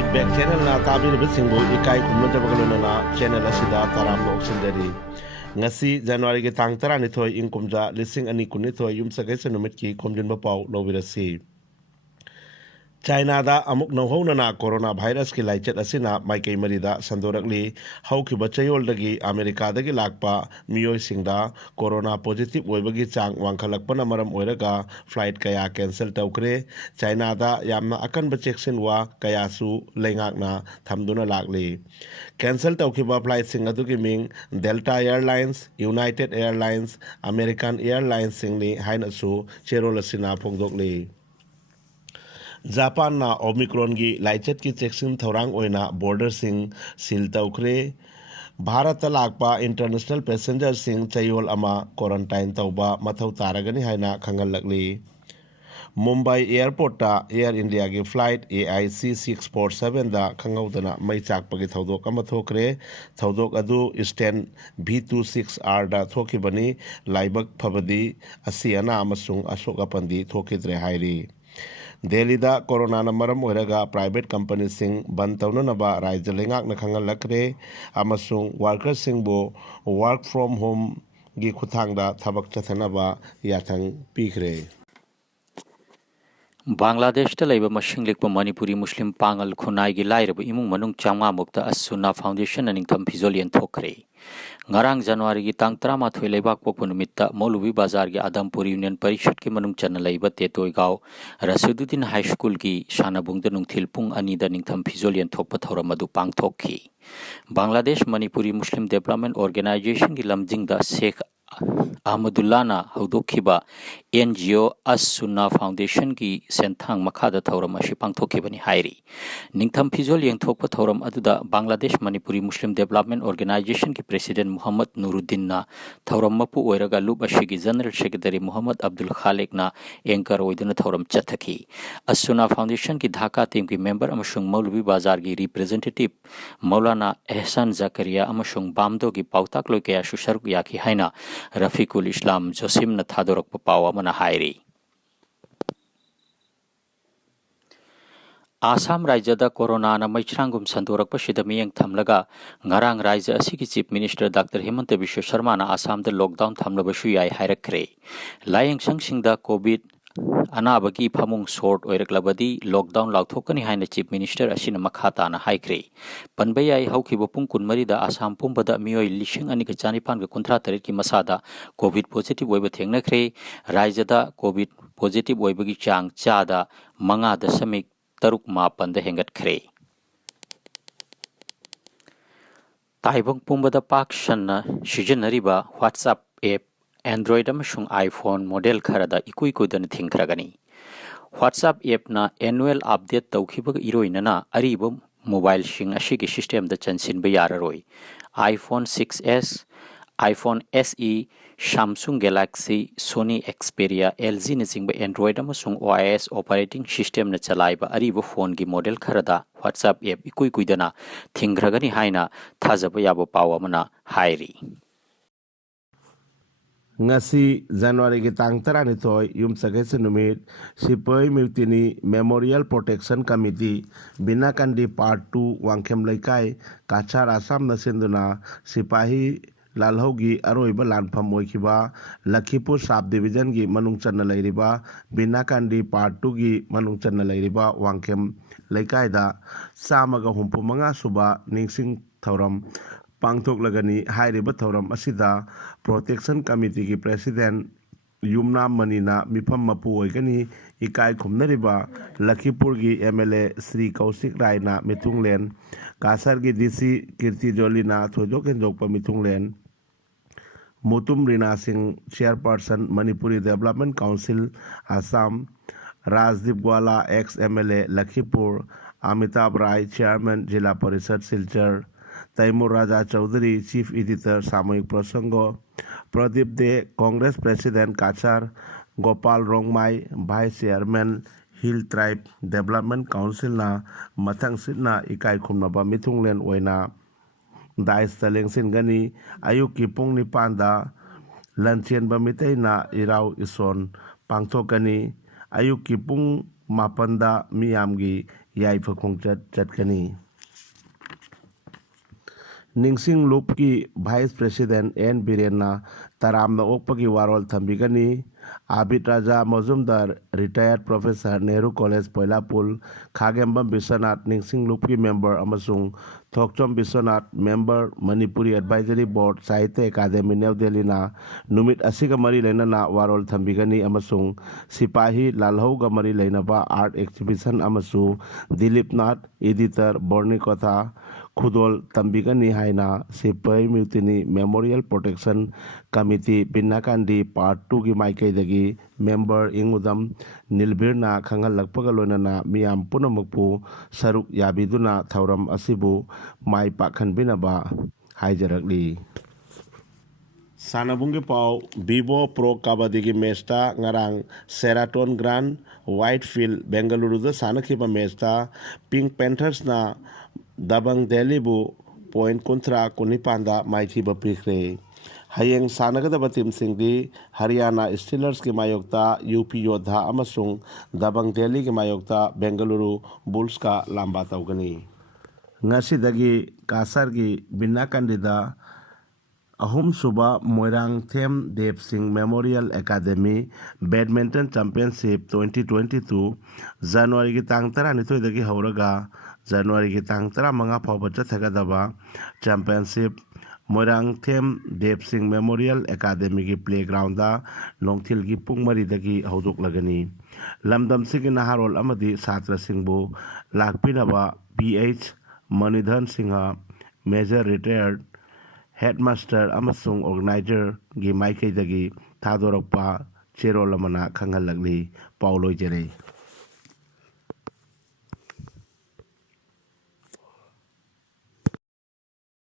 feedback channel na tabir bisingbu ikai khumnajabagalona channel asida taram oxindari ngasi January ge tang 12 ingkumja lising ani kunithoi yumsakeisa numitki khomjinba pau lobirasi China da amuk nauhonana corona virus ki laichet asina maikei marida sandorakli haukiba chayol dagi America dagi lakpa miyoi singda corona positive oibagi chang wangkhalakpana maram oiraga flight kaya cancel tawkre China da yamna akanba checksin wa kaya su leingakna thamduna lakli cancel tawkiba flight sing adugi ming Delta Airlines United Airlines American Airlines singni haina su cherol asina phongdokli Japan na Omicron gi laichet ki cheksin thorang oina border sing sil tawkre Bharat lakpa international passenger sing chayol ama quarantine tawba mathau taragani haina khangal lakli Mumbai airport ta Air India gi flight AIC 647 da khangaudana mai chakpagi thodok ama thokre thodok adu stand V26R da thokibani laibak phabadi asiana amasung asoka pandi thokidre hairi Delhi da corona na maram oiraga private company sing ban tawnanaba raija lengak na khangal lakre amasung worker sing bo work from home gi khuthang da thabak chathanaba yathang pikre Bangladesh ta laiba masinglikpa Manipuri Muslim pangal khunai gi lairaba imung manung chamnga mukta Asuna Foundation aning tham phizolian thokre ngarang January gi tang 13 leibak pokpa numitta Maulubi Bazar gi Adampur Union Parishad ki manung chana laiba Tetoi gaw Rasiduddin High School gi Shanabungda nungthil pung ani da ningtham phizolian thokpa thoram adu pangthokki Bangladesh Manipuri Muslim Development Organization gi lamjing da Sheikh Ahmadullana Haudokhiba NGO As-Sunna Foundation ki senthang makhada thoram ashi pangthokibani hairi ningtham phizol yengthokpa thoram aduda Bangladesh Manipuri Muslim Development Organization ki President Muhammad Nuruddin na thoram mapu oiraga lup ashi ki General Secretary Muhammad Abdul Khalik na anchor oiduna thoram chathaki As-Sunna Foundation ki Dhaka team ki member amashung Maulvi Bazar ki representative Maulana Ehsan Zakaria amashung Bamdo ki pautak loi kaya sharuk yaki haina Rafiqul Islam Josim na thadorok papawa mana hairi Assam Raijada Corona na maichrangum sandorak pasida miyang thamlaga ngarang Raija asigi Chief Minister Dr. Himanta Biswa Sharma na Assam da lockdown thamlabasu yai hairakre layang sangsingda COVID anabagi phamung short oiraklabadi lockdown lauthokani haina Chief Minister asina makhata na haikre panbayai haukiba pung kunmari da Assam pumbada miyoi lishing ani ka chanipan ga kunthra tarit ki masada COVID positive oiba thengnakre Raijada COVID positive oibagi chang chada manga dasamik taruk mapan da hengat kre taibang pumbada pak shanna sijanariba WhatsApp app Android amashung iPhone model kharada ikuikudan thingkragani WhatsApp app na annual update tawkhibaga iroinana ariba mobile shing ashigi system da chansin bayararoi iPhone 6s iPhone SE Samsung Galaxy Sony Xperia LG na singba Android amasung OS operating system na chalaiba ariba phone gi model kharada WhatsApp app ikuikuidana thingragani haina thajaba yaba pawa mana hairi ngasi January ki tang 12 yumsakeisa numit Sipai Mutiny Memorial Protection Committee Binakandi Part 2 Wangkhem Laikai Kachar Assam na sinduna Sipahi lalhogi aroiba lanpham oikiba Lakhipur Sub Division gi manung channa lairiba Binakandi Part 2 gi manung channa lairiba Wangkhem Laikai da samaga humpumanga suba ningsing thoram pangthok lagani hairiba thoram asida Protection Committee ki President Yumna Manina mifam mapu oigani ikai khumnariba Lakhipur gi MLA Sri Kaushik Rai na mitunglen Kasar gi DC Kirti Joli na thojoken jokpa mitunglen Mutum Rina Singh Chairperson Manipuri Development Council Assam Rajdeep Gwala ex MLA Lakhipur Amitabh Rai Chairman Jila Parishad Silchar Taimur Raja Chaudhary Chief Editor Samoyik Prasango Pradeep De Congress President Kachar Gopal Rongmai Vice Chairman Hill Tribe Development Council na mathang sitna ikai khumnaba mithunglen oina Dais Talengsin gani ayuk ki pung nipanda lanchen ba mitay na iraw ison pangthokani ꯑꯌꯨꯛꯀꯤ ꯄꯨꯡ 7ꯗ ꯃꯤꯌꯥꯝꯒꯤ ꯌꯥꯏꯐ ꯈꯣꯡꯆꯠ ꯆꯠꯀꯅꯤ꯫ ꯅꯤꯡꯁꯤꯡ ꯂꯨꯞꯀꯤ vice president N ꯕꯤꯔꯦꯟꯅ ꯇꯔꯥꯝꯅ ꯑꯣꯛꯄꯒꯤ ꯋꯥꯔꯣꯜ ꯊꯝꯕꯤꯒꯅꯤ꯫ ꯑꯕꯤꯗ Raja Majumdar, retired professor, Nehru college ꯄꯣꯏꯂꯥꯄꯨꯜ, ꯈꯥꯒꯦꯝꯕꯝ ꯕꯤꯁ꯭ꯋꯅꯥꯊ, ꯅꯤꯡꯁꯤꯡ ꯂꯨꯞꯀꯤ ꯃꯦꯝꯕꯔ ꯑꯃꯁꯨꯡ Thokchom Biswanath, member, Manipuri advisory board, Sahitya academy, new ꯗꯦꯜꯂꯤꯅ ꯅꯨꯃꯤꯠ ꯑꯁꯤꯒ ꯃꯔꯤ ꯂꯩꯅꯅ ꯋꯥꯔꯣꯜ ꯊꯝꯕꯤꯒꯅꯤ ꯑꯃꯁꯨꯡ ꯁꯤꯄꯥꯍꯤ ꯂꯥꯜꯍꯧꯒ ꯃꯔꯤ ꯂꯩꯅꯕ ꯑꯥꯔꯠ ꯑꯦꯛꯖꯤꯕꯤꯁꯟ ꯑꯃꯁꯨ ꯗꯤꯂꯤꯞ ꯅꯥꯊ, ꯏꯗꯤꯇꯔ, ꯕꯣꯔꯅꯤꯀꯣꯊꯥ ꯈꯨꯗꯣꯜ ꯇꯝꯕꯤꯒꯅꯤ ꯍꯥꯏꯅ ꯁꯤꯄꯥꯍꯤ ꯃ꯭ꯌꯨꯇꯤꯅꯤ ꯃꯦꯃꯣꯔꯤꯌꯦꯜ ꯄ꯭ꯔꯣꯇꯦꯛꯁꯟ ꯀꯃꯤꯇꯤ ꯕꯤꯟꯅꯥꯀꯥꯟꯗꯤ ꯄꯥꯔꯠ 2ꯒꯤ ꯃꯥꯏꯀꯩꯗꯒꯤ ꯃꯦꯝꯕꯔ ꯏꯪꯎꯗꯝ ꯅꯤꯜꯕꯤꯔꯅ ꯈꯪꯍꯜꯂꯛꯄꯒ ꯂꯣꯏꯅꯅ ꯃꯤꯌꯥꯝ ꯄꯨꯝꯅꯃꯛꯄꯨ ꯁꯔꯨꯛ ꯌꯥꯕꯤꯗꯨꯅ ꯊꯧꯔꯝ ꯑꯁꯤꯕꯨ ꯃꯥꯏ ꯄꯥꯛꯍꯟꯕꯤꯅꯕ ꯍꯥꯏꯖꯔꯛꯂꯤ꯫ ꯁꯥꯟꯅꯕꯨꯡꯒꯤ ꯄꯥꯎ ꯕꯤꯕꯣ ꯄ꯭ꯔꯣ ꯀꯕꯥꯗꯤꯒꯤ ꯃꯦꯆꯇ ꯉꯔꯥꯡ ꯁꯦꯔꯥꯇꯣꯟ ꯒ꯭ꯔꯥꯟ ꯋꯥꯏꯠꯐꯤꯜꯗ, ꯕꯦꯡꯒꯂꯨꯔꯨꯗ ꯁꯥꯟꯅꯈꯤꯕ ꯃꯦꯆꯇ ꯄꯤꯡꯛ ꯄꯦꯟꯊꯔꯁꯅ ꯗꯕꯪ ꯗꯦꯜꯂꯤꯕꯨ ꯄꯣꯏꯟꯠ 19-19ꯗ ꯃꯥꯏꯊꯤꯕ ꯄꯤꯈ꯭ꯔꯦ꯫ ꯍꯌꯦꯡ ꯁꯥꯟꯅꯒꯗꯕ ꯇꯤꯝꯁꯤꯡꯗꯤ ꯍꯔꯤꯌꯥꯅꯥ ꯁ꯭ꯇꯤꯂꯔꯁꯀꯤ ꯃꯥꯌꯣꯛꯇ ꯌꯨꯄꯤ ꯌꯣꯙꯥ ꯑꯃꯁꯨꯡ ꯗꯕꯪ ꯗꯦꯜꯂꯤꯒꯤ ꯃꯥꯌꯣꯛꯇ ꯕꯦꯡꯒꯂꯨꯔꯨ ꯕꯨꯜꯁꯀ ꯂꯥꯝꯕꯥ ꯇꯧꯒꯅꯤ꯫ ꯉꯁꯤꯗꯒꯤ ꯀꯥꯁꯔꯒꯤ ꯕꯤꯟꯅꯥꯀꯥꯟꯗꯤꯗ ꯑꯍꯨꯝꯁꯨꯕ ꯃꯣꯏꯔꯥꯡꯊꯦꯝ ꯗꯦꯕ ꯁꯤꯡ ꯃꯦꯃꯣꯔꯤꯌꯦꯜ ꯑꯦꯀꯥꯗꯦꯃꯤ ꯕꯦꯗꯃꯤꯟꯇꯟ ꯆꯦꯝꯄꯤꯌꯟꯁꯤꯞ 2022 ꯖꯅꯨꯋꯥꯔꯤꯒꯤ ꯇꯥꯡ 12ꯗꯒꯤ ꯍꯧꯔꯒ ꯖꯅꯨꯋꯥꯔꯤꯒꯤ ꯇꯥꯡ 15 ꯐꯥꯎꯕ ꯆꯠꯊꯒꯗꯕ ꯆꯦꯝꯄꯤꯌꯟꯁꯤꯞ ꯃꯣꯏꯔꯥꯡꯊꯦꯝ ꯗꯦꯕ ꯁꯤꯡ ꯃꯦꯃꯣꯔꯤꯌꯦꯜ ꯑꯦꯀꯥꯗꯦꯃꯤꯒꯤ ꯄ꯭ꯂꯦꯒ꯭ꯔꯥꯎꯟꯗ ꯅꯨꯡꯊꯤꯜꯒꯤ ꯄꯨꯡ 4ꯗꯒꯤ ꯍꯧꯗꯣꯛꯂꯒꯅꯤ꯫ ꯂꯝꯗꯝꯁꯤꯒꯤ ꯅꯍꯥꯔꯣꯜ ꯑꯃꯗꯤ ꯁꯥꯇ꯭ꯔꯁꯤꯡꯕꯨ ꯂꯥꯛꯄꯤꯅꯕ ꯄꯤ.ꯑꯩꯆ. ꯃꯅꯤꯙꯟ ꯁꯤꯡꯍ, ꯃꯦꯖꯔ ꯔꯤꯇꯥꯌꯔꯗ ꯍꯦꯗꯃꯥꯁꯇꯔ ꯑꯃꯁꯨꯡ ꯑꯣꯔꯒꯅꯥꯏꯖꯔꯒꯤ ꯃꯥꯏꯀꯩꯗꯒꯤ ꯊꯥꯗꯣꯔꯛꯄ ꯆꯦꯔꯣꯜ ꯑꯃꯅ ꯈꯪꯍꯜꯂꯛꯂꯤ꯫ ꯄꯥꯎ ꯂꯣꯏꯖꯔꯦ꯫